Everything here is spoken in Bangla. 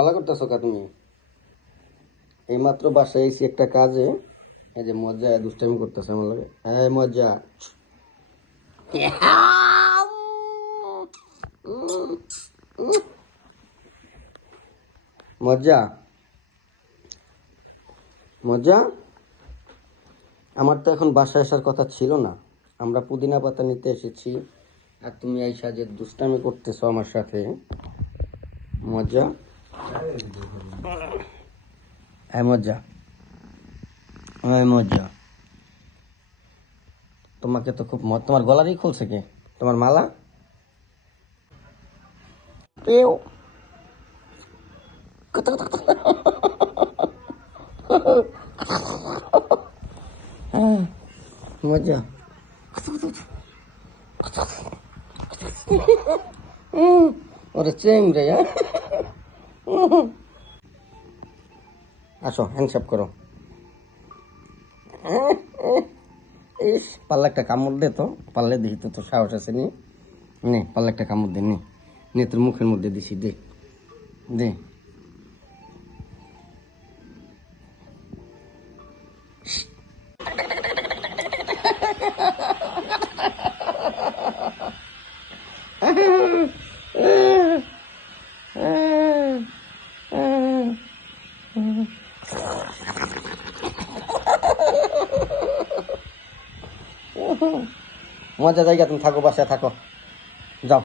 পালা করতেছো কা তুমি? এইমাত্র বাসায় এসেছি একটা কাজে। এই যে মজা দুষ্টামি করতেছে আমার লাগে। হ্যাঁ মজা। মজা মজা। আমার তো এখন বাসায় আসার কথা ছিল না। আমরা পুদিনা পাতা নিতে এসেছি, আর তুমি এই সাজে দুষ্টামি করতেছো আমার সাথে। মজা। হ্যাঁ মজা। হ্যাঁ মজা। তোমাকে তো খুব তোমার গলারই খুলছে কে? তোমার মালা পেও। হ্যাঁ মজা। ওরে চেম রে। আসো হ্যান্ডশেপ করো। ইস পারলে একটা কামড় দে তো, পারলে দেখি তো তোর সাহস আছে নি। নে পারলে একটা কামড় দে, নে নে তোর মুখের মধ্যে দিছি, দে দে। মজা জায়গা, তুমি থাকো বাসায় থাকো।